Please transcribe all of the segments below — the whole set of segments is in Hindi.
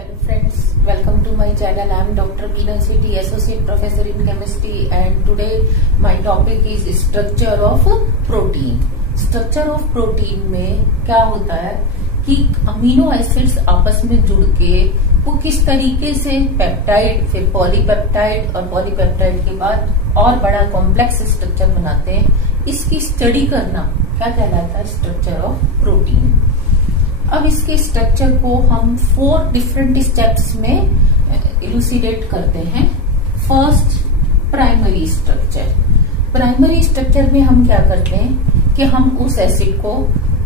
Hello friends, welcome to my channel. I am Dr. Veena Sethi, Associate Professor in Chemistry, and today my topic is structure of protein. Structure of protein में क्या होता है कि अमीनो एसिड्स आपस में जुड़ के वो किस तरीके से पेप्टाइड, फिर पॉलीपेप्टाइड और पॉलीपेप्टाइड के बाद और बड़ा कॉम्प्लेक्स स्ट्रक्चर बनाते हैं। इसकी स्टडी करना क्या कहलाता है? Structure of protein. अब इसके स्ट्रक्चर को हम 4 डिफरेंट स्टेप्स में इलुसिडेट करते हैं। First, primary structure. Primary structure में हम क्या करते हैं कि हम उस एसिड को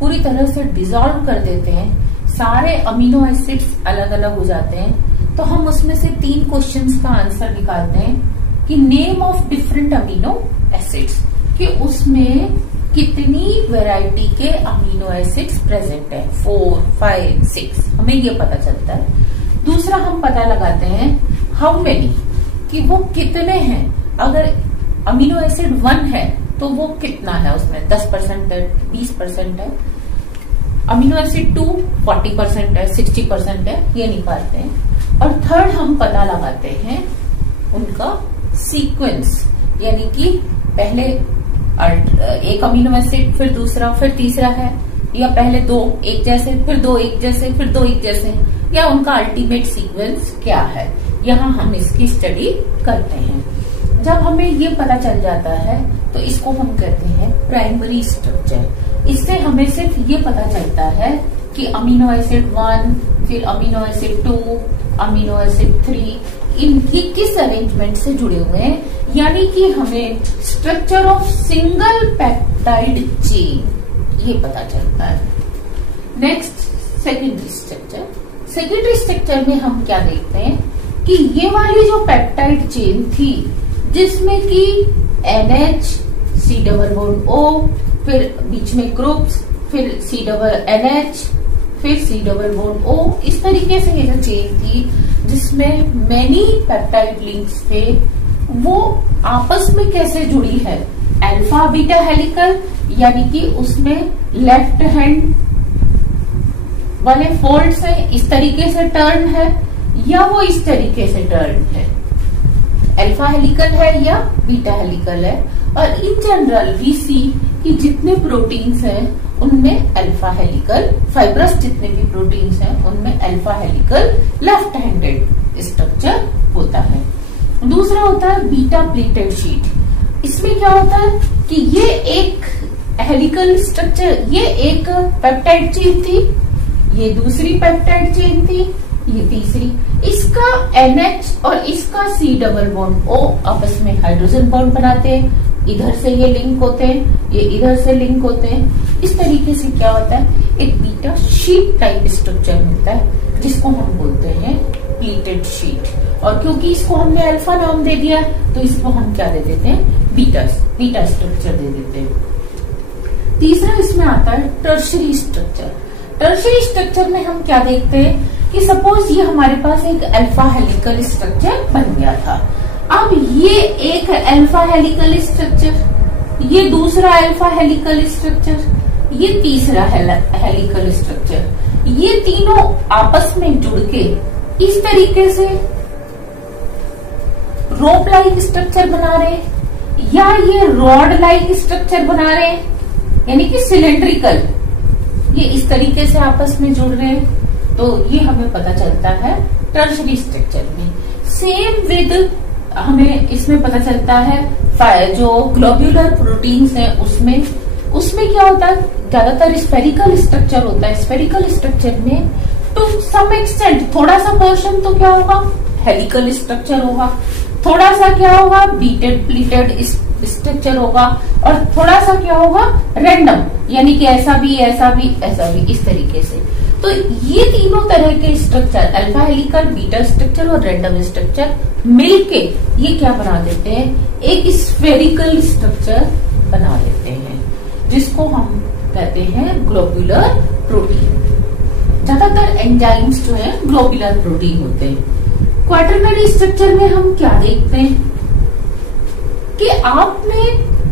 पूरी तरह से डिसॉल्व कर देते हैं, सारे अमीनो एसिड्स अलग अलग हो जाते हैं। तो हम उसमें से 3 क्वेश्चंस का आंसर निकालते हैं कि name of different amino acids, कि उसमें कितनी वैरायटी के अमीनो एसिड्स प्रेजेंट है, 4, 5, 6, हमें ये पता चलता है। दूसरा, हम पता लगाते हैं हाउ मेनी, कि वो कितने हैं। अगर अमीनो एसिड 1 है तो वो कितना है, उसमें 10% है, 20% है। अमीनो एसिड 2 40% है, 60% है, ये निकालते हैं। और थर्ड, हम पता लगाते हैं उनका सीक्वेंस, यानी कि पहले एक अमीनो एसिड, फिर दूसरा, फिर तीसरा है, या पहले 2 एक जैसे, फिर 2 एक जैसे, फिर 2 एक जैसे, या उनका अल्टीमेट सीक्वेंस क्या है। यहाँ हम इसकी स्टडी करते हैं। जब हमें ये पता चल जाता है तो इसको हम कहते हैं प्राइमरी स्ट्रक्चर। इससे हमें सिर्फ ये पता चलता है कि अमीनो एसिड 1, फिर अमीनो एसिड 2, अमीनो एसिड 3, इनकी किस अरेंजमेंट से जुड़े हुए हैं, यानी कि हमें structure of single peptide chain ये पता चलता है। Next, secondary structure. Secondary structure में हम क्या देखते हैं कि ये वाली जो पेप्टाइड चेन थी, जिसमें कि NH, C+O, फिर बीच में ग्रुप्स, फिर C+NH, फिर C+O, इस तरीके से ये जो चेन थी जिसमें मेनी पेप्टाइड लिंक्स थे, वो आपस में कैसे जुड़ी है? अल्फा बीटा हेलिकल, यानी कि उसमें लेफ्ट हैंड वाले फोल्ड से इस तरीके से टर्न है, या वो इस तरीके से टर्न है, अल्फा हेलिकल है या बीटा हेलिकल है। और इन जनरल वी सी कि जितने प्रोटीन्स हैं उनमें अल्फा हेलिकल, फाइब्रस जितने भी प्रोटीन्स हैं उनमें alpha helical left handed structure होता है। दूसरा होता है बीटा प्लेटेड शीट। इसमें क्या होता है कि ये एक हेलिकल स्ट्रक्चर, ये एक पेप्टाइड चेन थी, ये दूसरी पेप्टाइड चेन थी, ये तीसरी। इसका NH और इसका C+O आपस में हाइड्रोजन बॉन्ड बनाते हैं, इधर से ये लिंक होते हैं, ये इधर से लिंक होते हैं। इस तरीके से क्या होता है, एक बीटा शीट टाइप स्ट्रक्चर मिलता है, जिसको हम बोलते हैं प्लेटेड शीट। और क्योंकि इसको हमने अल्फा नाम दे दिया तो इसको हम क्या दे देते हैं, बीटा स्ट्रक्चर दे देते हैं। तीसरा इसमें आता है टर्शरी स्ट्रक्चर। टर्शरी स्ट्रक्चर में हम क्या देखते हैं कि सपोज ये हमारे पास एक अल्फा हेलिकल स्ट्रक्चर बन गया था। अब ये एक अल्फा हेलिकल स्ट्रक्चर, ये दूसरा अल्फा हेलिकल स्ट्रक्चर, ये तीसरा हेलिकल स्ट्रक्चर, ये तीनों आपस में जुड़ के इस तरीके से रोप लाइक स्ट्रक्चर बना रहे हैं, या ये रॉड लाइक स्ट्रक्चर बना रहे हैं, यानी कि सिलेंड्रिकल, ये इस तरीके से आपस में जुड़ रहे हैं। तो ये हमें पता चलता है टर्शरी स्ट्रक्चर में। सेम विद हमें इसमें पता चलता है जो ग्लोब्यूलर प्रोटीन्स हैं उसमें क्या होता है, ज्यादातर स्फेरिकल स्ट्रक्चर होता है। स्फेरिकल स्ट्रक्चर में टू सम एक्सटेंट थोड़ा सा पोर्शन तो क्या होगा, हेलिकल स्ट्रक्चर होगा, थोड़ा सा क्या होगा, बीटेड प्लीटेड स्ट्रक्चर होगा, और थोड़ा सा क्या होगा, रैंडम, यानी कि ऐसा भी ऐसा भी ऐसा भी, इस तरीके से। तो ये तीनों तरह के structure, alpha helical, beta structure और रैंडम स्ट्रक्चर मिलके ये क्या बना देते हैं, एक स्फेरिकल स्ट्रक्चर बना देते हैं, जिसको हम कहते हैं ग्लोब्यूलर प्रोटीन। ज्यादातर एंजाइम्स जो है ग्लोब्यूलर प्रोटीन होते हैं। क्वाटरनरी स्ट्रक्चर में हम क्या देखते हैं कि आपने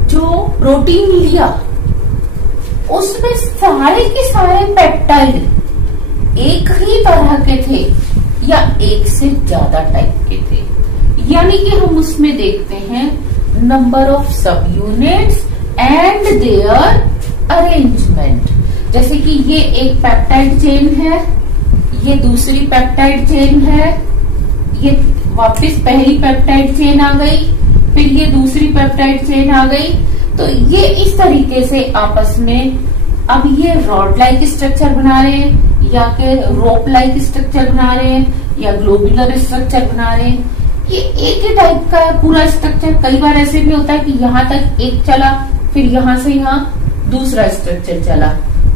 जो प्रोटीन लिया उसमें सारे के सारे पेप्टाइड एक ही तरह के थे, या एक से ज्यादा टाइप के थे, यानी कि हम उसमें देखते हैं नंबर ऑफ सब यूनिट्स एंड देयर अरेंजमेंट। जैसे कि ये एक पेप्टाइड चेन है, ये दूसरी पेप्टाइड चेन है, ये वापस पहली पेप्टाइड चेन आ गई, फिर ये दूसरी पेप्टाइड चेन आ गई। तो ये इस तरीके से आपस में अब ये रॉड लाइक स्ट्रक्चर बना रहे हैं, या के रोप लाइक स्ट्रक्चर बना रहे हैं, या ग्लोबुलर स्ट्रक्चर बना रहे हैं। ये एक ही टाइप का है पूरा स्ट्रक्चर। कई बार ऐसे भी होता है कि यहाँ तक एक चला, फिर यहाँ से यहाँ दूसरा स्ट्रक्चर चला,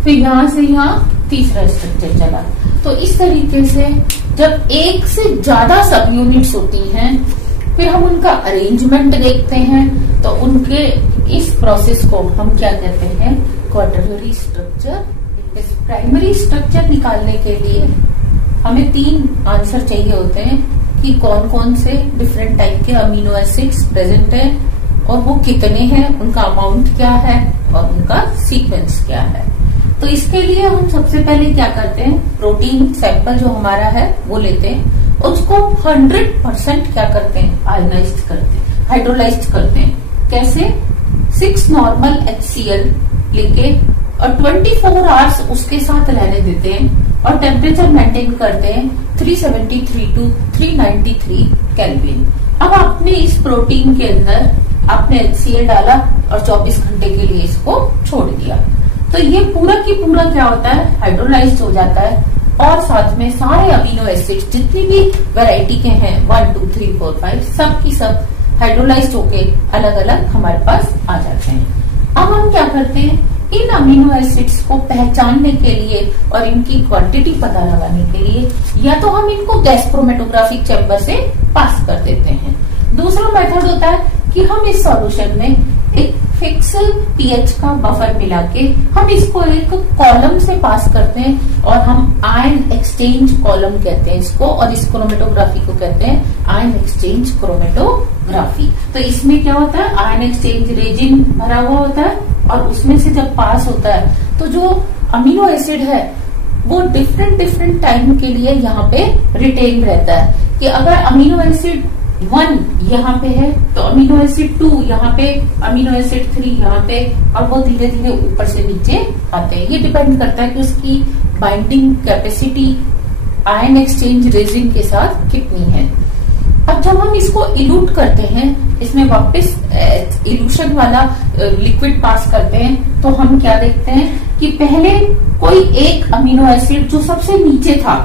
फिर यहाँ से यहाँ तीसरा स्ट्रक्चर चला। तो इस तरीके से जब एक से ज्यादा सब यूनिट्स होती हैं, फिर हम उनका अरेंजमेंट देखते हैं, तो उनके इस प्रोसेस को हम क्या कहते हैं, क्वाटरनरी स्ट्रक्चर। इस प्राइमरी स्ट्रक्चर निकालने के लिए हमें 3 आंसर चाहिए होते हैं कि कौन कौन से डिफरेंट टाइप के अमीनो एसिड्स प्रेजेंट हैं और वो कितने हैं, उनका अमाउंट क्या है और उनका सीक्वेंस क्या है। तो इसके लिए हम सबसे पहले क्या करते हैं, प्रोटीन सैंपल जो हमारा है वो लेते हैं, उसको 100% क्या करते हैं, आयनाइज्ड करते हैं, हाइड्रोलाइज्ड करते हैं। कैसे, 6 नॉर्मल HCl लेके और 24 आवर्स उसके साथ रहने देते हैं और टेम्परेचर मेंटेन करते हैं 373 टू 393 केल्विन। अब आपने इस प्रोटीन के अंदर आपने HCl डाला और 24 घंटे के लिए इसको छोड़ दिया, तो ये पूरा की पूरा क्या होता है, हाइड्रोलाइज्ड हो जाता है और साथ में सारे अमीनो एसिड जितनी भी वैरायटी के हैं 1 2 3 4 5 सब की सब हाइड्रोलाइज्ड होके अलग अलग हमारे पास आ जाते हैं। अब हम क्या करते हैं, इन अमीनो एसिड्स को पहचानने के लिए और इनकी क्वांटिटी पता लगाने के लिए या तो हम इनको गैस क्रोमेटोग्राफिक चैम्बर से पास कर देते हैं। दूसरा मेथड होता है कि हम इस सॉल्यूशन में एक फिक्स पीएच का बफर मिला के हम इसको एक कॉलम से पास करते हैं और हम आयन एक्सचेंज कॉलम कहते हैं इसको, और इस क्रोमेटोग्राफी को कहते हैं आयन एक्सचेंज क्रोमेटोग्राफी। तो इसमें क्या होता है, आयन एक्सचेंज रेजिन भरा हुआ होता है और उसमें से जब पास होता है तो जो अमीनो एसिड है वो डिफरेंट टाइम के लिए यहाँ पे रिटेन रहता है। कि अगर अमीनो एसिड 1 यहाँ पे है तो अमीनो एसिड 2 यहाँ पे, अमीनो एसिड 3 यहाँ पे, और वो धीरे धीरे ऊपर से नीचे आते हैं। ये डिपेंड करता है कि उसकी binding capacity ion exchange resin के साथ कितनी है। अब जब हम इसको इल्यूट करते हैं, इसमें वापस इल्यूशन वाला लिक्विड पास करते हैं, तो हम क्या देखते हैं कि पहले कोई एक अमीनो एसिड जो सबसे नीचे था,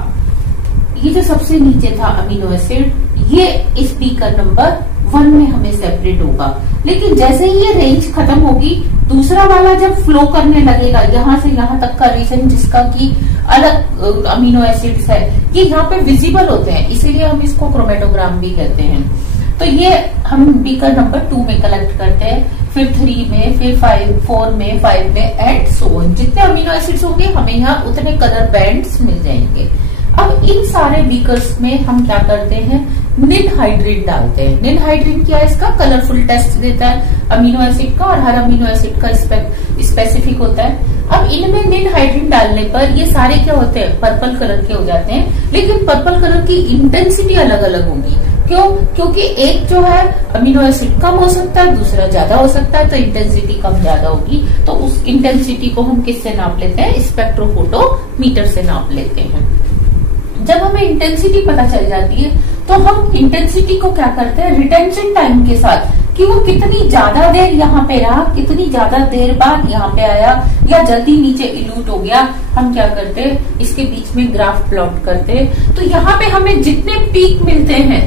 ये जो सबसे नीचे था अमीनो एसिड, ये इस बीकर नंबर 1 में हमें सेपरेट होगा। लेकिन जैसे ही ये रेंज खत्म होगी, दूसरा वाला जब फ्लो करने लगेगा यहाँ से यहाँ तक का रीजन जिसका कि अलग अमीनो एसिड्स है, ये यहाँ पे विजिबल होते हैं, इसीलिए हम इसको क्रोमेटोग्राम भी कहते हैं। तो ये हम बीकर नंबर 2 में कलेक्ट करते हैं, फिर 3 में, फिर 4 में, 5 में एंड सो ऑन। जितने अमीनो एसिड्स होंगे हमें यहाँ उतने कलर बैंड्स मिल जाएंगे। अब इन सारे बीकर्स में हम क्या करते हैं, निनहाइड्रिन डालते हैं। निनहाइड्रिन क्या है, इसका कलरफुल टेस्ट देता है अमीनो एसिड का, और हर अमीनो एसिड का स्पेसिफिक होता है। अब इनमें निनहाइड्रिन डालने पर ये सारे क्या होते हैं, पर्पल कलर के हो जाते हैं, लेकिन पर्पल कलर की इंटेंसिटी अलग अलग होगी। क्यों, क्योंकि एक जो है अमीनो एसिड कम हो सकता है, दूसरा ज्यादा हो सकता है, तो इंटेंसिटी कम ज्यादा होगी। तो उस इंटेंसिटी को हम किससे नाप लेते हैं, स्पेक्ट्रोफोटोमीटर से नाप लेते हैं। जब हमें इंटेंसिटी पता चल जाती है तो हम इंटेंसिटी को क्या करते हैं, रिटेंशन टाइम के साथ, कि वो कितनी ज्यादा देर यहाँ पे रहा, कितनी ज्यादा देर बाद यहाँ पे आया, या जल्दी नीचे इल्यूट हो गया, हम क्या करते हैं, इसके बीच में ग्राफ प्लॉट करते हैं। तो यहाँ पे हमें जितने पीक मिलते हैं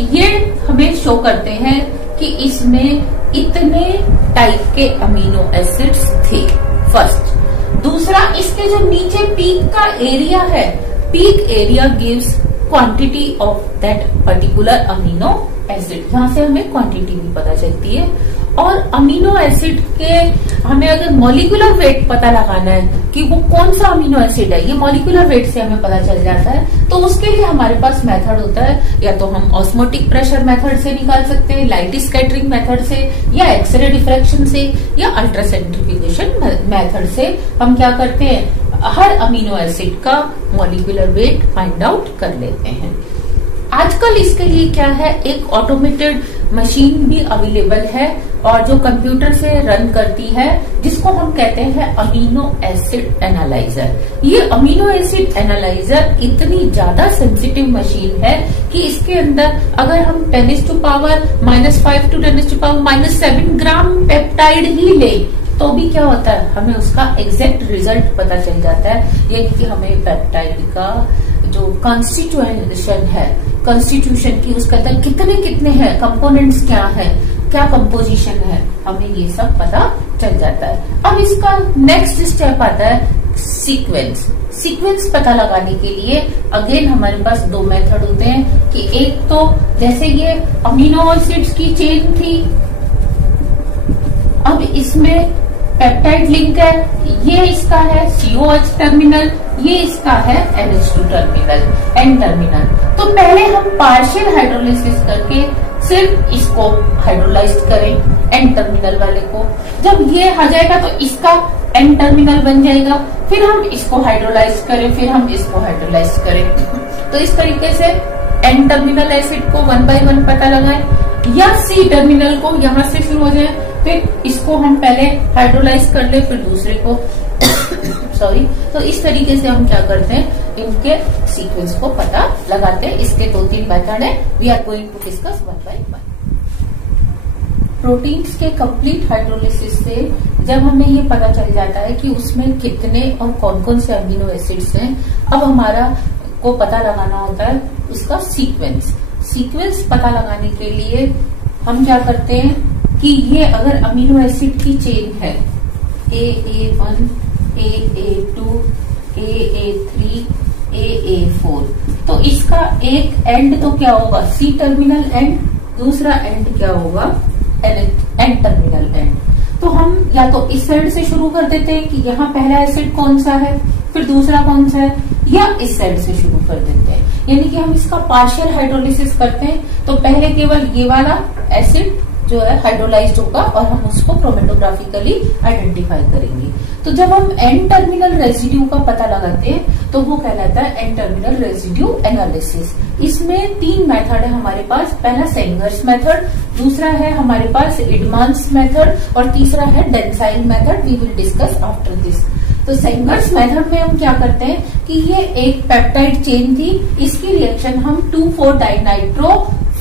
ये हमें शो करते हैं कि इसमें इतने टाइप के अमीनो एसिड्स थे, फर्स्ट। दूसरा, इसके जो नीचे पीक का एरिया है, peak area gives quantity of that particular amino acid, यहाँ से हमें क्वांटिटी भी पता चलती है। और अमीनो एसिड के हमें अगर मॉलिक्यूलर वेट पता लगाना है कि वो कौन सा अमीनो एसिड है, ये मॉलिक्यूलर वेट से हमें पता चल जाता है। तो उसके लिए हमारे पास मेथड होता है, या तो हम ऑस्मोटिक प्रेशर मेथड से निकाल सकते हैं, लाइट स्कैटरिंग मेथड से, या एक्सरे डिफ्रैक्शन से, या अल्ट्रासेंट्रिफ्यूगेशन मेथड से। हम क्या करते हैं, हर अमीनो एसिड का मॉलिक्यूलर वेट फाइंड आउट कर लेते हैं। आजकल इसके लिए क्या है, एक ऑटोमेटेड मशीन भी अवेलेबल है और जो कंप्यूटर से रन करती है, जिसको हम कहते हैं अमीनो एसिड एनालाइजर। ये अमीनो एसिड एनालाइजर इतनी ज्यादा सेंसिटिव मशीन है कि इसके अंदर अगर हम 10⁻⁻⁵ to 10⁻⁻7 ग्राम पेप्टाइड ही ले तो भी क्या होता है, हमें उसका एग्जैक्ट रिजल्ट पता चल जाता है। यानी कि हमें पेप्टाइड का जो कॉन्स्टिट्यूशन है, कॉन्स्टिट्यूशन की उसके अंदर कितने कितने हैं, कंपोनेंट्स क्या है, क्या कंपोजिशन है, हमें ये सब पता चल जाता है। अब इसका नेक्स्ट स्टेप आता है सीक्वेंस। सीक्वेंस पता लगाने के लिए अगेन हमारे पास दो मेथड होते हैं कि एक तो जैसे ये अमीनो एसिड्स की चेन थी, अब इसमें पेप्टाइड लिंक है, ये इसका है COH टर्मिनल, ये इसका है NH2 टर्मिनल, N टर्मिनल। तो पहले हम पार्शियल हाइड्रोलिसिस करके सिर्फ इसको हाइड्रोलाइज करें N टर्मिनल वाले को। जब ये आ जाएगा तो इसका N टर्मिनल बन जाएगा, फिर हम इसको हाइड्रोलाइज करें, फिर हम इसको हाइड्रोलाइज करें। तो इस तरीके से N टर्मिनल एसिड को 1 by 1 पता लगाएं, या C टर्मिनल को यहां से शुरू हो जाए, फिर इसको हम पहले हाइड्रोलाइज कर ले, फिर दूसरे को सॉरी। तो इस तरीके से हम क्या करते हैं, इनके सीक्वेंस को पता लगाते हैं। इसके 2-3 मेथड है, we are going to discuss 1 by 1। Proteins के कंप्लीट हाइड्रोलिसिस से जब हमें ये पता चल जाता है कि उसमें कितने और कौन कौन से अमीनो एसिड्स हैं, अब हमारा को पता लगाना होता है उसका सीक्वेंस। सीक्वेंस पता लगाने के लिए हम क्या करते हैं कि ये अगर अमीनो एसिड की चेन है AA1, AA2, AA3, AA4, तो इसका एक एंड तो क्या होगा C टर्मिनल एंड, दूसरा एंड क्या होगा N टर्मिनल एंड। तो हम या तो इस साइड से शुरू कर देते हैं कि यहाँ पहला एसिड कौन सा है, फिर दूसरा कौन सा है, या इस साइड से शुरू कर देते हैं। यानी कि हम इसका पार्शियल हाइड्रोलिसिस करते हैं तो पहले केवल ये वाला एसिड जो है हाइड्रोलाइज्ड होगा और हम उसको क्रोमेटोग्राफिकली आइडेंटिफाई करेंगे। तो जब हम N टर्मिनल रेजिड्यू का पता लगाते हैं तो वो कहलाता है N टर्मिनल रेजिड्यू एनालिसिस। इसमें 3 मेथड है हमारे पास। पहला सेंगर्स मेथड, दूसरा है हमारे पास एडमांस मेथड और तीसरा है dansyl method. We will discuss after this. तो सेंगर्स मेथड में हम क्या करते हैं कि ये एक पेप्टाइड चेन थी, इसकी रिएक्शन हम 2,4-डाइनाइट्रो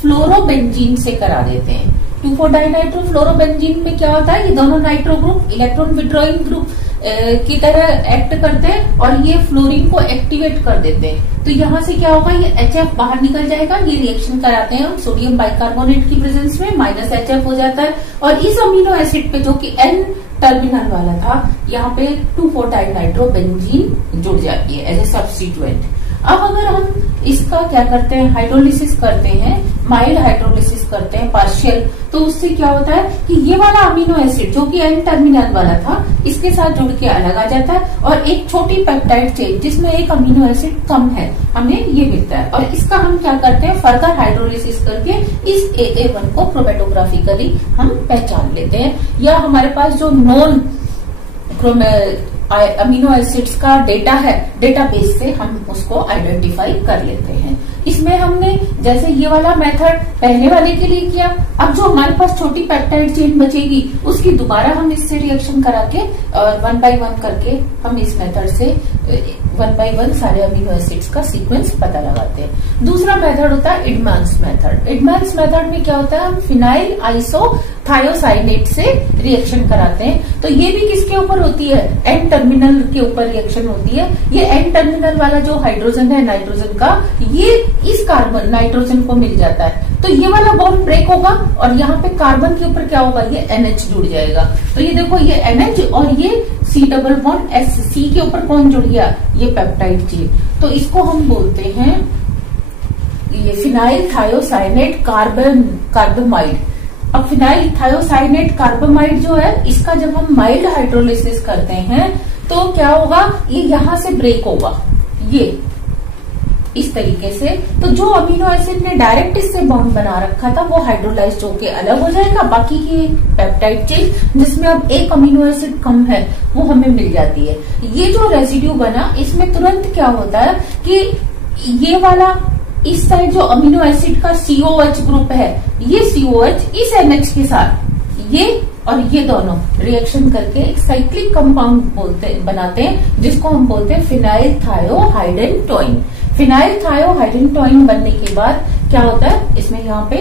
फ्लोरोबेंजीन से करा देते हैं। 2,4-डाइनाइट्रो फ्लोरोबेंजीन में क्या होता है, ये दोनों nitro group electron withdrawing group की तरह एक्ट करते हैं और ये फ्लोरीन को एक्टिवेट कर देते हैं। तो यहाँ से क्या होगा, ये HF बाहर निकल जाएगा। ये रिएक्शन कराते हैं हम सोडियम बाइकार्बोनेट की प्रेजेंस में, -HF हो जाता है और इस अमीनो एसिड पे जो कि N टर्मिनल वाला था, यहाँ पे 2,4-डाइनाइट्रोबेंजीन जुड़ जाती है एज ए सब्स्टिट्यूएंट। अब अगर हम इसका क्या करते हैं, हाइड्रोलिसिस करते हैं, माइल्ड हाइड्रोलिसिस करते हैं पार्शियल, तो उससे क्या होता है कि ये वाला अमीनो एसिड जो कि N टर्मिनल वाला था, इसके साथ जुड़ के अलग आ जाता है और एक छोटी पेप्टाइड चेन जिसमें एक अमीनो एसिड कम है, हमें ये मिलता है। और इसका हम क्या करते हैं, फर्दर हाइड्रोलिसिस करके इस AA1 को क्रोमेटोग्राफिकली हम पहचान लेते हैं, या हमारे पास जो नॉन अमीनो एसिड्स का डेटा है, डेटाबेस से हम उसको आइडेंटिफाई कर लेते हैं। इसमें हमने जैसे ये वाला मेथड पहले वाले के लिए किया, अब जो हमारे पास छोटी पेप्टाइड चेन बचेगी उसकी दोबारा हम इससे रिएक्शन करा के और 1 by 1 करके हम इस मेथड से 1 by 1 सारे अमीनो एसिड्स का सीक्वेंस पता लगाते हैं। दूसरा मेथड होता है एडवांस मेथड। एडवांस मेथड में क्या होता है, हम फिनाइल आइसोथायोसाइनेट से रिएक्शन कराते हैं। तो ये भी किसके ऊपर होती है, N टर्मिनल के ऊपर रिएक्शन होती है। ये N टर्मिनल वाला जो हाइड्रोजन है नाइट्रोजन का, ये इस कार्बन नाइट्रोजन को मिल जाता है, तो ये वाला बॉन्ड ब्रेक होगा और यहाँ पे कार्बन के ऊपर क्या होगा, ये NH जुड़ जाएगा। तो ये देखो, ये NH और ये C double bond S, C के ऊपर कौन जुड़ गया, ये पेप्टाइड चेन। तो इसको हम बोलते हैं ये फिनाइल थायोसाइनेट कार्बमाइड। अब फिनाइल थायोसाइनेट कार्बमाइड जो है, इसका जब हम माइल्ड हाइड्रोलिसिस करते हैं तो क्या होगा, ये यहाँ से ब्रेक होगा, ये इस तरीके से। तो जो अमीनो एसिड ने डायरेक्ट इससे बॉन्ड बना रखा था वो हाइड्रोलाइज्ड होके अलग हो जाएगा, बाकी की पेप्टाइड चेन जिसमें अब एक अमीनो एसिड कम है वो हमें मिल जाती है। ये जो रेसिड्यू बना, इसमें तुरंत क्या होता है कि ये वाला इस साइड जो अमीनो एसिड का COH ग्रुप है, ये COH इस NH के साथ ये और ये दोनों रिएक्शन करके एक साइक्लिक कंपाउंड बनाते हैं, जिसको हम बोलते हैं फिनाइल थायोहाइडेंटोइन। फिनाइल थायोहाइडेंटोइन बनने के बाद क्या होता है, इसमें यहाँ पे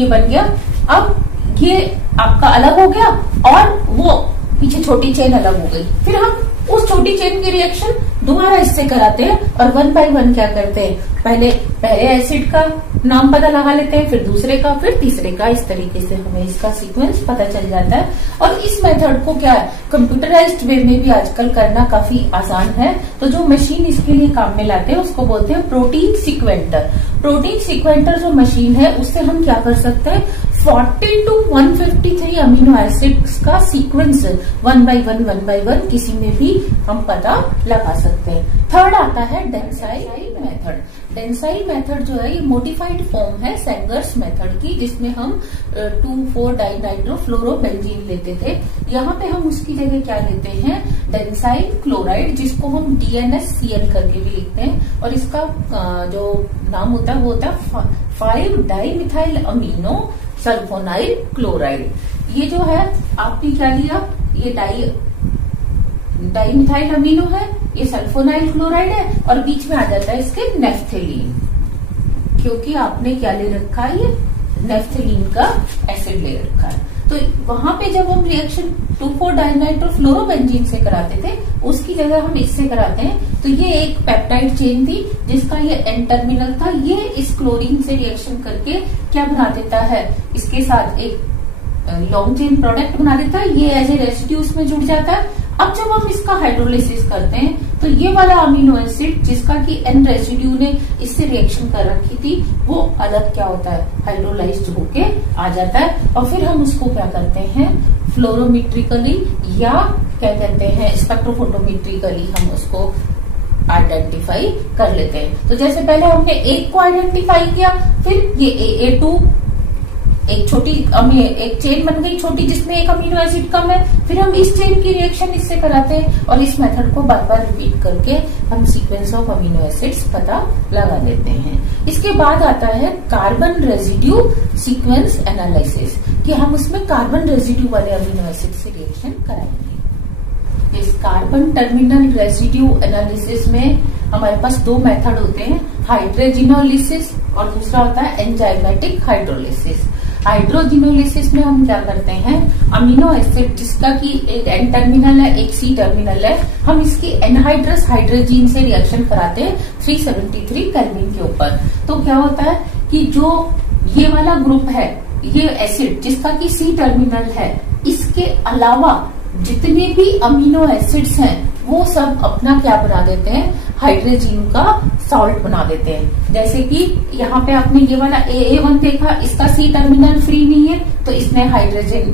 ये बन गया। अब ये आपका अलग हो गया और वो पीछे छोटी चेन अलग हो गई। फिर हम उस छोटी चेन की रिएक्शन दोबारा इससे कराते हैं और 1 बाय 1 क्या करते हैं, पहले एसिड का नाम पता लगा लेते हैं, फिर दूसरे का, फिर तीसरे का। इस तरीके से हमें इसका सीक्वेंस पता चल जाता है। और इस मेथड को क्या है, कंप्यूटराइज्ड वे में भी आजकल करना काफी आसान है। तो जो मशीन इसके लिए काम में लाते हैं उसको बोलते हैं प्रोटीन सीक्वेंटर। प्रोटीन सीक्वेंटर जो मशीन है उससे हम क्या कर सकते हैं, 40 to 153 अमीनो एसिड्स का सीक्वेंस 1 by 1 किसी में भी हम पता लगा सकते हैं। थर्ड आता है डेंसाइल मेथड। डेंसाइल मेथड जो है ये मोडिफाइड फॉर्म है सेंगर्स मेथड की, जिसमें हम 2,4-डाइनाइट्रोफ्लोरोबेंजीन लेते थे। यहाँ पे हम उसकी जगह क्या लेते हैं, डेंसाइल क्लोराइड, जिसको हम DNSCl करके भी लिखते हैं। और इसका जो नाम होता है वो होता है 5-डाइमिथाइल अमीनो सल्फोनाइल क्लोराइड। ये जो है आपने क्या लिया, ये डाइमिथाइल अमीनो है, ये सल्फोनाइल क्लोराइड है और बीच में आ जाता है इसके नेफ्थेलीन, क्योंकि आपने क्या ले रखा है, ये नेफ्थेलीन का एसिड ले रखा है। तो वहां पे जब हम रिएक्शन 2,4-डाइनाइट्रोफ्लोरोबेंजीन से कराते थे, उसकी जगह हम इससे कराते हैं। तो ये एक पेप्टाइड चेन थी जिसका ये एन टर्मिनल था, ये इस क्लोरीन से रिएक्शन करके क्या बना देता है, इसके साथ एक लॉन्ग चेन प्रोडक्ट बना देता है, ये एज ए रेसिड्यूज में जुड़ जाता है। अब जब हम इसका हाइड्रोलिसिस करते हैं तो ये वाला अमीनो एसिड जिसका कि एन रेसिड्यू ने इससे रिएक्शन कर रखी थी, वो अलग क्या होता है, हाइड्रोलाइज्ड होके आ जाता है। और फिर हम उसको क्या करते हैं, फ्लोरोमेट्रिकली या क्या कहते हैं स्पेक्ट्रोफोटोमेट्रिकली हम उसको आइडेंटिफाई कर लेते हैं। तो जैसे पहले हमने एक को आइडेंटिफाई किया, फिर ये AA2 एक छोटी एक चेन बन गई छोटी जिसमें एक अमीनो एसिड कम है, फिर हम इस चेन की रिएक्शन इससे कराते हैं और इस मेथड को बार बार रिपीट करके हम सीक्वेंस ऑफ अमीनो एसिड्स पता लगा लेते हैं। इसके बाद आता है कार्बन रेजिड्यू सीक्वेंस एनालिसिस, कि हम उसमें कार्बन रेजिड्यू वाले अमीनो एसिड से रिएक्शन कराएंगे। इस कार्बन टर्मिनल रेजिड्यू एनालिसिस में हमारे पास दो मेथड होते हैं, हाइड्रोजिनोलिसिस और दूसरा होता है एंजाइमेटिक हाइड्रोलिसिस। हाइड्रोजिनोलिसिस में हम क्या करते हैं, अमीनो एसिड जिसका कि एक एन टर्मिनल है एक सी टर्मिनल है, हम इसकी एनहाइड्रस हाइड्रोजीन से रिएक्शन कराते हैं 373 केल्विन के ऊपर। तो क्या होता है कि जो ये वाला ग्रुप है, ये एसिड जिसका कि सी टर्मिनल है, इसके अलावा जितने भी अमीनो एसिड्स हैं वो सब अपना क्या बना देते हैं, हाइड्रोजीन का सॉल्ट बना देते हैं। जैसे कि यहाँ पे आपने ये वाला AA1 देखा, इसका सी टर्मिनल फ्री नहीं है तो इसने हाइड्रोजन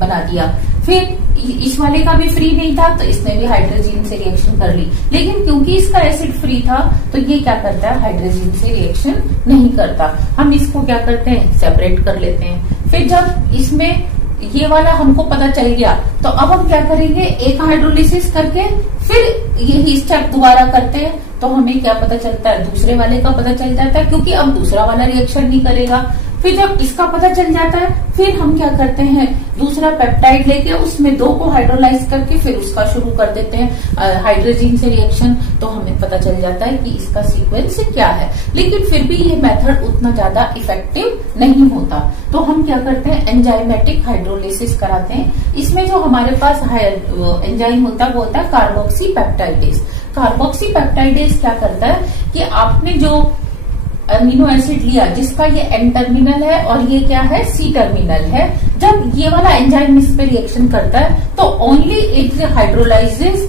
बना दिया। फिर इस वाले का भी फ्री नहीं था तो इसने भी हाइड्रोजन से रिएक्शन कर ली, लेकिन क्योंकि इसका एसिड फ्री था तो ये क्या करता है, हाइड्रोजन से रिएक्शन नहीं करता। हम इसको क्या करते हैं, सेपरेट कर लेते हैं। फिर जब इसमें ये वाला हमको पता चल गया तो अब हम क्या करेंगे, एक हाइड्रोलिसिस करके फिर यही स्टेप दोबारा करते हैं तो हमें क्या पता चलता है, दूसरे वाले का पता चल जाता है, क्योंकि अब दूसरा वाला रिएक्शन नहीं करेगा। फिर जब इसका पता चल जाता है फिर हम क्या करते हैं, दूसरा पेप्टाइड लेके उसमें दो को हाइड्रोलाइज करके फिर उसका शुरू कर देते हैं हाइड्रोजन से रिएक्शन, तो हमें पता चल जाता है कि इसका सीक्वेंस क्या है। लेकिन फिर भी ये मेथड उतना ज्यादा इफेक्टिव नहीं होता, तो हम क्या करते हैं, एंजाइमेटिक हाइड्रोलिसिस कराते हैं। इसमें जो हमारे पास एंजाइम होता है वो होता है कार्बोक्सी पेप्टाइडेज। कार्बोक्सी पेप्टाइडेज क्या करता है कि आपने जो अमीनो एसिड लिया जिसका ये एन टर्मिनल है और ये क्या है, सी टर्मिनल है, जब ये वाला एंजाइम इस पे रिएक्शन करता है तो only it hydrolyses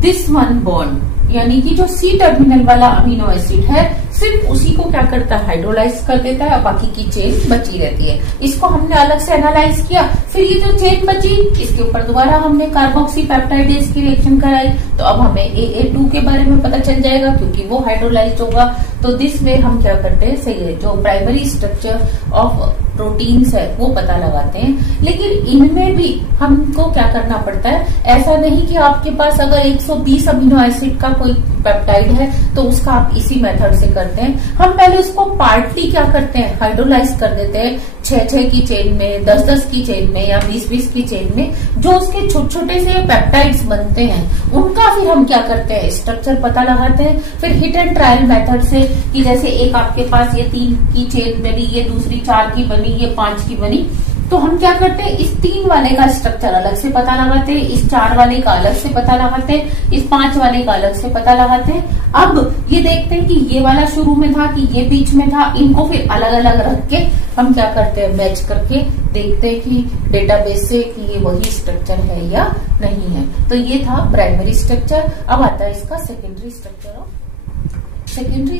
this one bond, यानी कि जो सी टर्मिनल वाला अमीनो एसिड है सिर्फ उसी को क्या करता है, हाइड्रोलाइज कर देता है और बाकी की चेन बची रहती है। इसको हमने अलग से एनालाइज किया, फिर ये जो चेन बची इसके ऊपर दोबारा हमने कार्बोक्सी पेप्टाइडेज की रिएक्शन कराई, तो अब हमें AA2 के बारे में पता चल जाएगा क्योंकि वो हाइड्रोलाइज होगा। तो दिस वे हम क्या करते हैं, सही है, जो प्राइमरी स्ट्रक्चर ऑफ प्रोटीन्स है वो पता लगाते हैं। लेकिन इनमें भी हमको क्या करना पड़ता है, ऐसा नहीं कि आपके पास अगर 120 अमीनो एसिड का कोई पेप्टाइड है तो उसका आप इसी मेथड से करते हैं। हम पहले उसको पार्टली क्या करते हैं, हाइड्रोलाइज कर देते हैं 6-6 की चेन में, 10-10 की चेन में या 20-20 की चेन में। जो उसके छोटे छोटे से पेप्टाइड्स बनते हैं उनका फिर हम क्या करते हैं, स्ट्रक्चर पता लगाते हैं। फिर हिट एंड ट्रायल मेथड से कि जैसे एक आपके पास ये 3 की चेन बनी, ये दूसरी 4 की बनी, ये 5 की बनी, तो हम क्या करते हैं, इस 3 वाले का स्ट्रक्चर अलग से पता लगाते हैं, इस 4 वाले का अलग से पता लगाते हैं, इस 5 वाले का अलग से पता लगाते हैं। अब ये देखते हैं कि ये वाला शुरू में था कि ये बीच में था, इनको फिर अलग अलग रख के हम क्या करते हैं, मैच करके देखते हैं कि डेटाबेस से कि ये वही स्ट्रक्चर है या नहीं है। तो ये था प्राइमरी स्ट्रक्चर। अब आता है इसका सेकेंडरी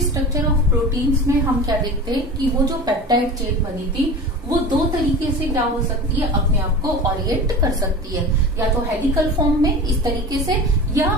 स्ट्रक्चर ऑफ प्रोटीन्स में हम क्या देखते हैं कि वो जो पेप्टाइड चेन बनी थी वो 2 तरीके से क्या हो सकती है, अपने आप को ओरिएंट कर सकती है, या तो हेलिकल फॉर्म में इस तरीके से, या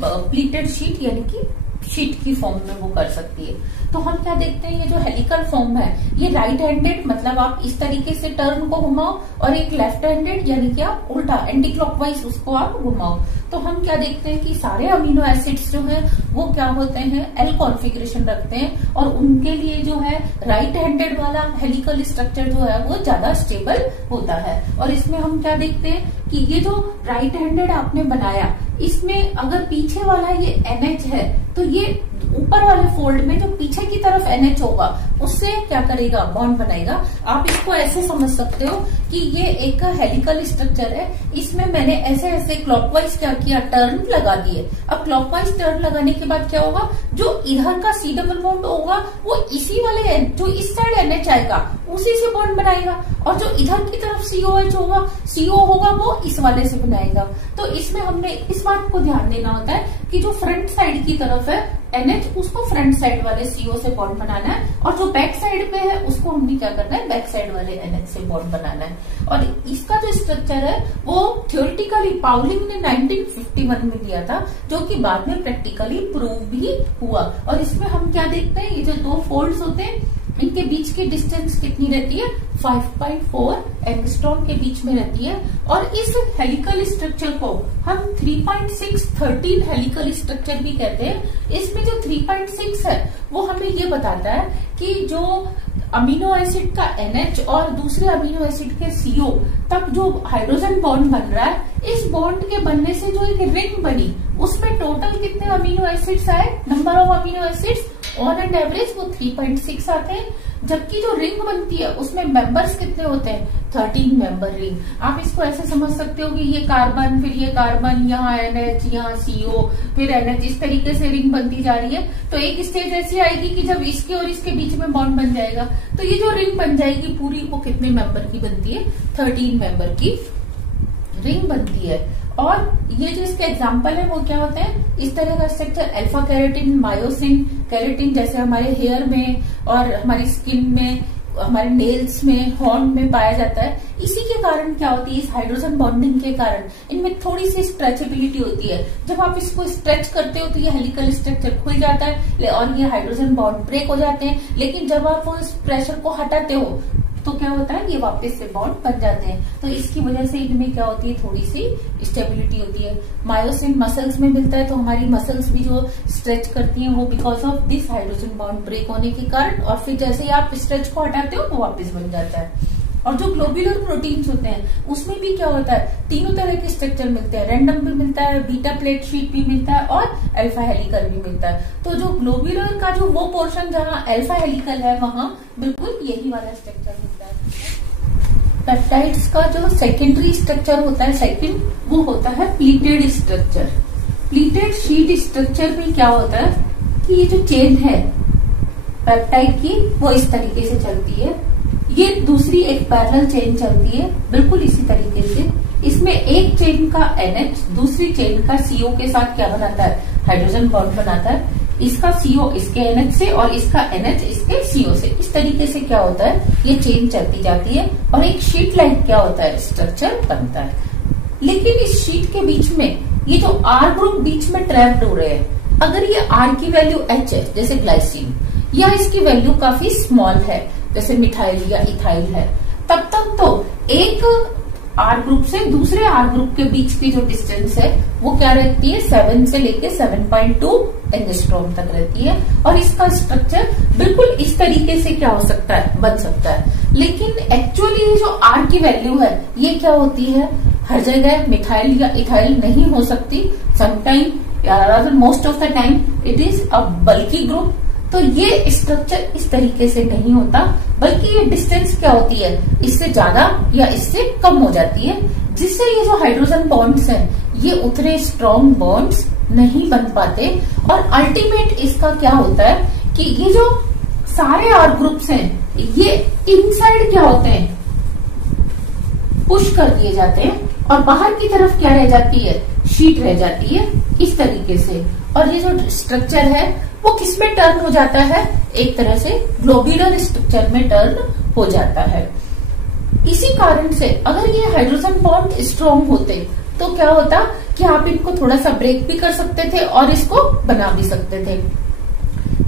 प्लीटेड शीट यानी कि शीट की फॉर्म में वो कर सकती है। तो हम क्या देखते हैं, ये जो हेलिकल फॉर्म है ये राइट हैंडेड, मतलब आप इस तरीके से टर्न को घुमाओ, और एक लेफ्ट हैंडेड यानी कि आप उल्टा एंटी क्लॉकवाइज उसको आप घुमाओ। तो हम क्या देखते हैं कि सारे अमीनो एसिड्स जो है वो क्या होते हैं, एल कॉन्फ़िगरेशन रखते हैं, और उनके लिए जो है राइट हैंडेड वाला हेलिकल स्ट्रक्चर जो है वो ज्यादा स्टेबल होता है। और इसमें हम क्या देखते हैं कि ये जो राइट हैंडेड आपने बनाया, इसमें अगर पीछे वाला ये NH है तो ये ऊपर वाले फोल्ड में जो पीछे की तरफ NH होगा उससे क्या करेगा, बॉन्ड बनाएगा। आप इसको ऐसे समझ सकते हो कि ये एक हेलिकल स्ट्रक्चर है, इसमें मैंने ऐसे ऐसे क्लॉकवाइज क्या किया, टर्न लगा दिए। अब क्लॉकवाइज टर्न लगाने के बाद क्या होगा, जो इधर का C डबल बॉन्ड होगा वो इसी वाले जो इस साइड NH आएगा उसी से बॉन्ड बनाएगा, और जो इधर की तरफ COH होगा, CO होगा वो इस वाले से बनाएगा। तो इसमें हमने इस बात को ध्यान देना होता है कि जो फ्रंट साइड की तरफ है NH, उसको फ्रंट साइड वाले CO से बॉन्ड बनाना है, और जो बैक साइड पे है उसको हमने क्या करना है, बैक साइड वाले NH से बॉन्ड बनाना है। और इसका जो स्ट्रक्चर है वो थ्योरेटिकली पाउलिंग ने 1951 में दिया था, जो कि बाद में प्रैक्टिकली प्रूव भी हुआ। और इसमें हम क्या देखते हैं, ये जो 2 फोल्ड्स होते हैं इनके बीच की डिस्टेंस कितनी रहती है, 5.4 एंगस्ट्रॉम के बीच में रहती है। और इस हेलिकल स्ट्रक्चर को हम 3.613 हेलिकल स्ट्रक्चर भी कहते हैं। इसमें जो 3.6 है वो हमें ये बताता है कि जो अमीनो एसिड का NH और दूसरे अमीनो एसिड के CO तक जो हाइड्रोजन बॉन्ड बन रहा है, इस बॉन्ड के बनने से जो एक रिंग बनी उसमें टोटल कितने अमीनो एसिड्स आए, number of amino acids on and average वो 3.6 आते हैं। जबकि जो रिंग बनती है उसमें मेंबर्स कितने होते हैं, 13 मेंबर रिंग। आप इसको ऐसे समझ सकते हो कि ये कार्बन, फिर ये कार्बन, यहाँ NH, यहाँ CO, फिर NH, इस तरीके से रिंग बनती जा रही है। तो एक स्टेज ऐसी आएगी कि जब इसके और इसके बीच में बॉन्ड बन जाएगा, तो ये जो रिंग बन जाएगी पूरी, वो कितने मेंबर की बनती है, 13 मेंबर की रिंग बनती है। और ये जो इसके एग्जाम्पल है वो क्या होते हैं, इस तरह का structure alpha keratin, myosin, keratin जैसे हमारे हेयर में और हमारी स्किन में, हमारे नेल्स में, हॉर्न में पाया जाता है। इसी के कारण क्या होती है, इस हाइड्रोजन बॉन्डिंग के कारण इनमें थोड़ी सी स्ट्रेचेबिलिटी होती है। जब आप इसको स्ट्रेच करते हो तो ये हेलिकल स्ट्रक्चर खुल जाता है और ये हाइड्रोजन बॉन्ड ब्रेक हो जाते हैं। लेकिन जब आप उस प्रेशर को हटाते हो तो क्या होता है, ये वापस से बॉन्ड बन जाते हैं। तो इसकी वजह से इनमें क्या होती है, थोड़ी सी स्टेबिलिटी होती है। मायोसिन मसल्स में मिलता है, तो हमारी मसल्स भी जो स्ट्रेच करती हैं वो because of this hydrogen bond break होने के कारण, और फिर जैसे ही आप स्ट्रेच को हटाते हो वो वापस बन जाता है। और जो ग्लोब्यूलर प्रोटीन्स होते हैं उसमें भी क्या होता है, तीनों तरह के स्ट्रक्चर मिलते हैं, रैंडम भी मिलता है, बीटा प्लेट शीट भी मिलता है और अल्फा हेलिकल भी मिलता है। तो जो ग्लोब्यूलर का जो वो पोर्शन जहाँ अल्फा हेलिकल है वहां बिल्कुल यही वाला स्ट्रक्चर मिलता है। पेप्टाइड्स का जो सेकेंडरी स्ट्रक्चर होता है सेकंड, वो होता है pleated structure. Pleated sheet structure में क्या होता है कि ये जो चेन है पेप्टाइड की वो इस तरीके से चलती है, ये दूसरी एक पैरेलल चेन चलती है बिल्कुल इसी तरीके से। इसमें एक चेन का NH दूसरी चेन का CO के साथ क्या बनाता है, हाइड्रोजन बॉन्ड बनाता है। इसका CO इसके NH से और इसका NH इसके CO से, इस तरीके से क्या होता है, ये चेन चलती जाती है और एक शीट लाइक क्या होता है, स्ट्रक्चर बनता है। लेकिन इस शीट के बीच में ये जो R ग्रुप बीच में ट्रैप्ड हो रहे हैं, अगर ये R की वैल्यू H है जैसे ग्लाइसिन, या इसकी वैल्यू काफी स्मॉल है, जैसे मिथाइल या इथाइल है, तब तक तो एक आर ग्रुप से दूसरे आर ग्रुप के बीच की जो डिस्टेंस है वो क्या रहती है, 7 से लेके 7.2 एंगस्ट्रॉम तक रहती है। और इसका स्ट्रक्चर बिल्कुल इस तरीके से क्या हो सकता है, बन सकता है। लेकिन एक्चुअली जो आर की वैल्यू है ये क्या होती है, हर जगह मिथाइल या इथाइल नहीं हो सकती, sometime most of the time it is a bulky group. तो ये स्ट्रक्चर इस तरीके से नहीं होता, बल्कि ये डिस्टेंस क्या होती है, इससे ज्यादा या इससे कम हो जाती है, जिससे ये जो हाइड्रोजन बॉन्ड्स हैं ये उतने स्ट्रॉन्ग बॉन्ड्स नहीं बन पाते। और अल्टीमेट इसका क्या होता है कि ये जो सारे आर ग्रुप्स हैं ये इनसाइड क्या होते हैं, पुश कर दिए जाते हैं, और बाहर की तरफ क्या रह जाती है, शीट रह जाती है इस तरीके से। और ये जो स्ट्रक्चर है वो किस में टर्न हो जाता है, एक तरह से ग्लोब्यूलर स्ट्रक्चर में टर्न हो जाता है। इसी कारण से अगर ये हाइड्रोजन बॉन्ड स्ट्रॉन्ग होते तो क्या होता कि आप इनको थोड़ा सा ब्रेक भी कर सकते थे और इसको बना भी सकते थे।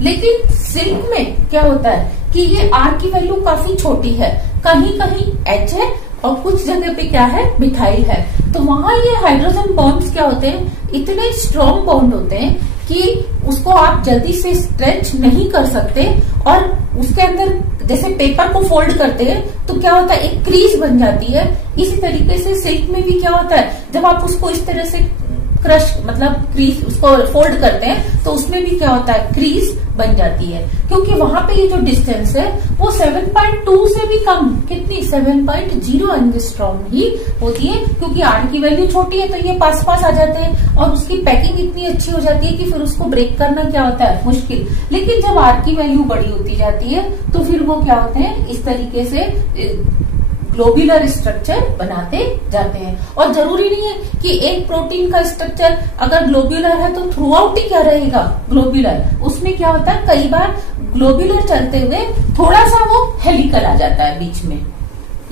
लेकिन सिल्क में क्या होता है कि ये आर की वैल्यू काफी छोटी है, कहीं कहीं एच है और कुछ जगह पे क्या है, मिथाइल है। तो वहां ये हाइड्रोजन बॉन्ड्स क्या होते हैं, इतने स्ट्रॉन्ग बॉन्ड होते हैं कि उसको आप जल्दी से स्ट्रेच नहीं कर सकते। और उसके अंदर जैसे पेपर को फोल्ड करते हैं तो क्या होता है, एक क्रीज बन जाती है। इसी तरीके से सिल्क में भी क्या होता है, जब आप उसको इस तरह से क्रश मतलब क्रीज उसको फोल्ड करते हैं तो उसमें भी क्या होता है, क्रीज बन जाती है, क्योंकि वहां पे ये जो डिस्टेंस है वो 7.2 से भी कम, कितनी 7.0 एंगस्ट्रॉम ही होती है, क्योंकि आर की वैल्यू छोटी है तो ये पास पास आ जाते हैं और उसकी पैकिंग इतनी अच्छी हो जाती है कि फिर उसको ब्रेक करना क्या होता है, मुश्किल। लेकिन जब आर की वैल्यू बड़ी होती जाती है तो फिर वो क्या होते हैं, इस तरीके से ग्लोब्यूलर स्ट्रक्चर बनाते जाते हैं। और जरूरी नहीं है कि एक प्रोटीन का स्ट्रक्चर अगर ग्लोब्यूलर है तो थ्रू आउट ही क्या रहेगा, ग्लोब्यूलर। उसमें क्या होता है, कई बार ग्लोब्यूलर चलते हुए थोड़ा सा वो हेलिकल आ जाता है बीच में,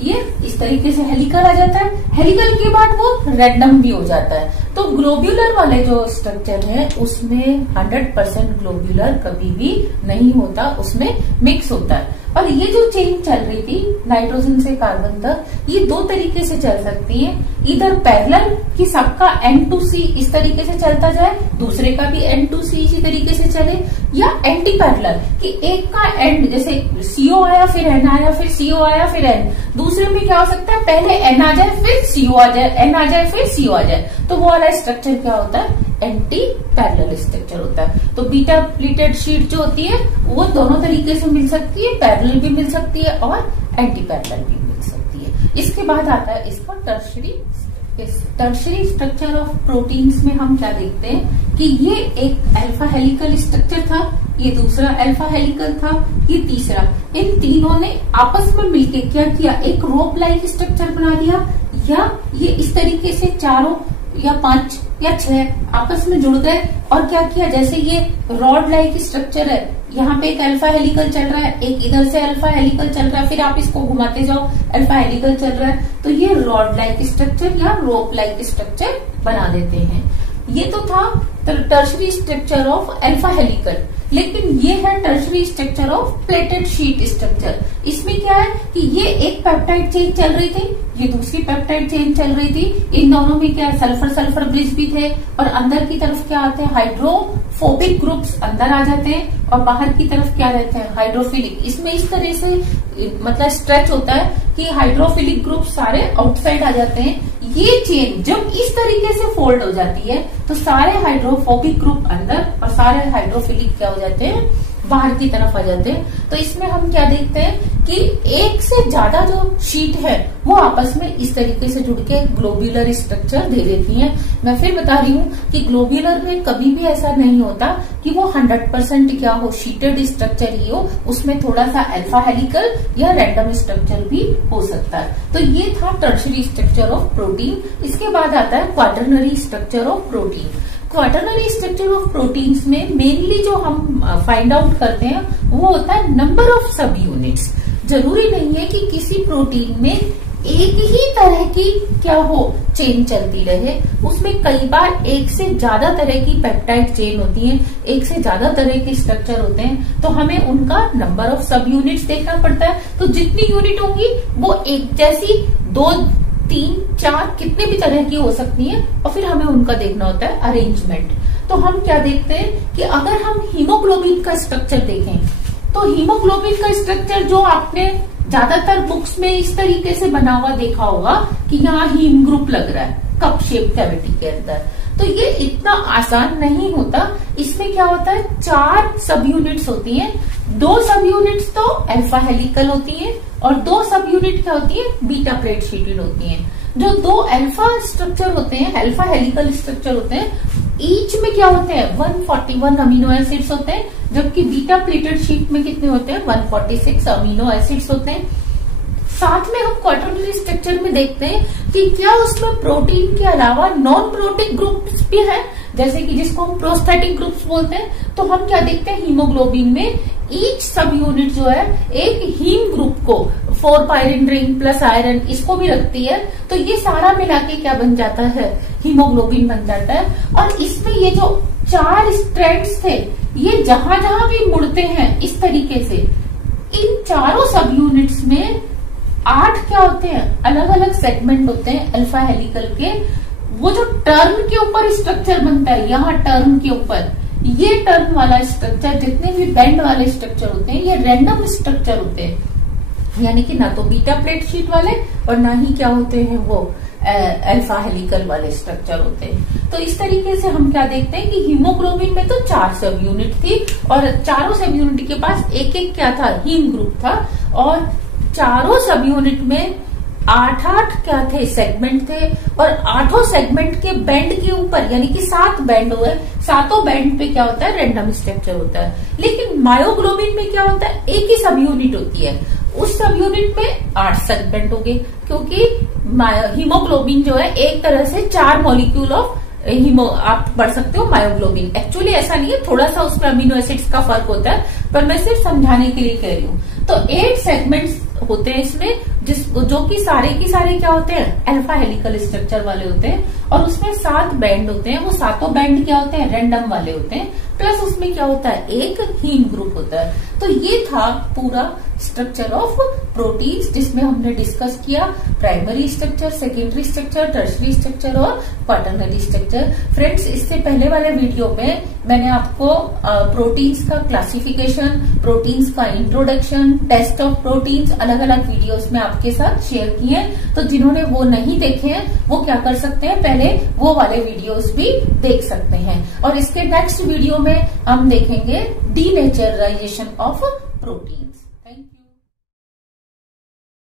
ये इस तरीके से हेलिकल आ जाता है। हेलिकल के बाद वो रैंडम भी हो जाता है। तो ग्लोब्यूलर वाले जो स्ट्रक्चर है उसमें 100% ग्लोब्यूलर कभी भी नहीं होता, उसमें मिक्स होता है। और ये जो चेन चल रही थी नाइट्रोजन से कार्बन तक, ये दो तरीके से चल सकती है, इधर पैरेलल कि सबका N2C इस तरीके से चलता जाए, दूसरे का भी N2C इसी तरीके से चले, या एंटी पैरेलल कि एक का एंड जैसे CO आया फिर N आया फिर CO आया फिर N, दूसरे में क्या हो सकता है, पहले N आ जाए फिर CO आ जाए, N आ जाए फिर CO आ जाए, तो वो वाला स्ट्रक्चर क्या होता है, एंटी पैरेलल स्ट्रक्चर होता है। तो बीटा प्लेटेड शीट जो होती है वो दोनों तरीके से मिल सकती है, पैरेलल भी मिल सकती है और एंटी पैरेलल भी मिल सकती है। इसके बाद आता है इसका टर्शरी स्ट्रक्चर ऑफ प्रोटीन्स में हम क्या देखते हैं कि ये एक अल्फा हेलिकल स्ट्रक्चर था, ये दूसरा अल्फा हेलिकल था, ये तीसरा। इन तीनों ने आपस में मिलके क्या किया, एक रोप लाइक स्ट्रक्चर बना दिया, या ये इस तरीके से चारों या 5 या 6 आपस में जुड़ गए और क्या किया, जैसे ये रॉड लाइक स्ट्रक्चर है, यहाँ पे एक अल्फा हेलिकल चल रहा है, एक इधर से अल्फा हेलिकल चल रहा है, फिर आप इसको घुमाते जाओ अल्फा हेलिकल चल रहा है, तो ये रॉड लाइक स्ट्रक्चर या रोप लाइक स्ट्रक्चर बना देते हैं। ये तो था tertiary structure of alpha helical, लेकिन ये है tertiary structure of pleated sheet structure. इसमें क्या है कि ये एक पेप्टाइड चेन चल रही थी, ये दूसरी पेप्टाइड चेन चल रही थी, इन दोनों में क्या है, सल्फर सल्फर ब्रिज भी थे, और अंदर की तरफ क्या आते हैं, हाइड्रोफोबिक ग्रुप्स अंदर आ जाते हैं, और बाहर की तरफ क्या रहते हैं, हाइड्रोफिलिक। इसमें इस तरह से मतलब स्ट्रेच होता है कि हाइड्रोफिलिक ग्रुप सारे आउटसाइड आ जाते हैं। ये चेन जब इस तरीके से फोल्ड हो जाती है तो सारे हाइड्रोफोबिक ग्रुप अंदर और सारे हाइड्रोफिलिक क्या हो जाते हैं, बाहर की तरफ आ जाते हैं। तो इसमें हम क्या देखते हैं कि एक से ज्यादा जो शीट है वो आपस में इस तरीके से जुड़ के ग्लोब्यूलर स्ट्रक्चर दे देती हैं। मैं फिर बता रही हूँ कि ग्लोब्यूलर में कभी भी ऐसा नहीं होता कि वो 100% क्या हो, शीटेड स्ट्रक्चर ही हो, उसमें थोड़ा सा अल्फा हेलिकल या रैंडम स्ट्रक्चर भी हो सकता है। तो ये था टर्शरी स्ट्रक्चर ऑफ प्रोटीन। इसके बाद आता है quaternary structure of protein. Quaternary structure of proteins में मेनली जो हम फाइंड आउट करते हैं वो होता है नंबर ऑफ सब यूनिट्स। जरूरी नहीं है कि किसी प्रोटीन में एक ही तरह की क्या हो चेन चलती रहे, उसमें कई बार एक से ज्यादा तरह की पेप्टाइड चेन होती है, एक से ज्यादा तरह के स्ट्रक्चर होते हैं, तो हमें उनका नंबर ऑफ सब यूनिट्स देखना पड़ता है। तो जितनी यूनिट होंगी वो एक जैसी 2, 3, 4 कितने भी तरह की हो सकती है, और फिर हमें उनका देखना होता है अरेंजमेंट। तो हम क्या देखते हैं कि अगर हम हीमोग्लोबिन का स्ट्रक्चर देखें, तो हीमोग्लोबिन का स्ट्रक्चर जो आपने ज्यादातर बुक्स में इस तरीके से बना हुआ देखा होगा कि यहाँ हीम ग्रुप लग रहा है कप शेप कैविटी के अंदर, तो ये इतना आसान नहीं होता। इसमें क्या होता है, 4 सब यूनिट्स होती हैं, 2 सब यूनिट्स तो अल्फा हेलिकल होती हैं और 2 सब यूनिट क्या होती है, बीटा प्लेट शीटेड होती हैं। जो 2 अल्फा स्ट्रक्चर होते हैं, अल्फा हेलिकल स्ट्रक्चर होते हैं, ईच में क्या होते हैं 141 अमीनो एसिड्स होते हैं, जबकि बीटा प्लेटेड शीट में कितने होते हैं 146 अमीनो एसिड्स होते हैं। साथ में हम क्वाटरनरी स्ट्रक्चर में देखते हैं कि क्या उसमें प्रोटीन के अलावा नॉन प्रोटीन ग्रुप्स भी हैं, जैसे कि जिसको हम प्रोस्थेटिक ग्रुप्स बोलते हैं। तो हम क्या देखते हैं, हीमोग्लोबिन में ईच सब यूनिट जो है एक हीम ग्रुप को 4 पायरिन रिंग प्लस आयरन इसको भी रखती है, तो ये सारा मिला के क्या बन जाता है, हीमोग्लोबिन बन जाता है। और इसमें ये जो 4 स्ट्रैंड्स थे, ये जहां जहां भी मुड़ते हैं इस तरीके से, इन चारों सब यूनिट्स में 8 क्या होते हैं, अलग अलग सेगमेंट होते हैं अल्फा हेलिकल के। वो जो टर्न के ऊपर स्ट्रक्चर बनता है, यहाँ टर्न के ऊपर ये टर्न वाला स्ट्रक्चर, जितने भी बेंड वाले स्ट्रक्चर होते हैं, ये रैंडम स्ट्रक्चर होते हैं, यानी कि ना तो बीटा प्लेट शीट वाले और ना ही क्या होते हैं वो अल्फा हेलिकल वाले स्ट्रक्चर होते हैं। तो इस तरीके से हम क्या देखते हैं कि हीमोग्लोबिन में तो 4 सब यूनिट थी और चारों सब यूनिट के पास एक एक क्या था, हीम ग्रुप था, और चारों सब यूनिट में 8-8 क्या थे, सेगमेंट थे, और 8 सेगमेंट के बैंड के ऊपर यानी कि 7 बैंड हुए, 7 बैंड पे क्या होता है, रैंडम स्ट्रक्चर होता है। लेकिन मायोग्लोबिन में क्या होता है, एक ही सब यूनिट होती है, उस सब यूनिट में 8 सेगमेंट हो गए, क्योंकि हीमोग्लोबिन जो है एक तरह से 4 मॉलिक्यूल ऑफ आप पढ़ सकते हो मायोग्लोबिन। एक्चुअली ऐसा नहीं है, थोड़ा सा उसमें अमीनो एसिड्स का फर्क होता है, पर मैं सिर्फ समझाने के लिए कह रही हूँ। तो 8 सेगमेंट्स होते हैं इसमें, जो कि सारे की सारे क्या होते हैं, अल्फा हेलिकल स्ट्रक्चर वाले होते हैं, और उसमें 7 बैंड होते हैं। वो 7 बैंड क्या होते हैं, रैंडम वाले होते हैं, प्लस उसमें क्या होता है, एक हीम ग्रुप होता है। तो ये था पूरा स्ट्रक्चर ऑफ प्रोटीन्स, जिसमें हमने डिस्कस किया primary structure, secondary structure, tertiary structure और क्वाटरनरी स्ट्रक्चर। फ्रेंड्स, इससे पहले वाले वीडियो में मैंने आपको प्रोटीन्स का क्लासिफिकेशन, प्रोटीन्स का इंट्रोडक्शन, टेस्ट ऑफ प्रोटीन्स अलग अलग वीडियोस में आपके साथ शेयर किए हैं। तो जिन्होंने वो नहीं देखे हैं वो क्या कर सकते हैं, पहले वो वाले वीडियोस भी देख सकते हैं। और इसके नेक्स्ट वीडियो में हम देखेंगे डीनेचराइजेशन ऑफ प्रोटीन।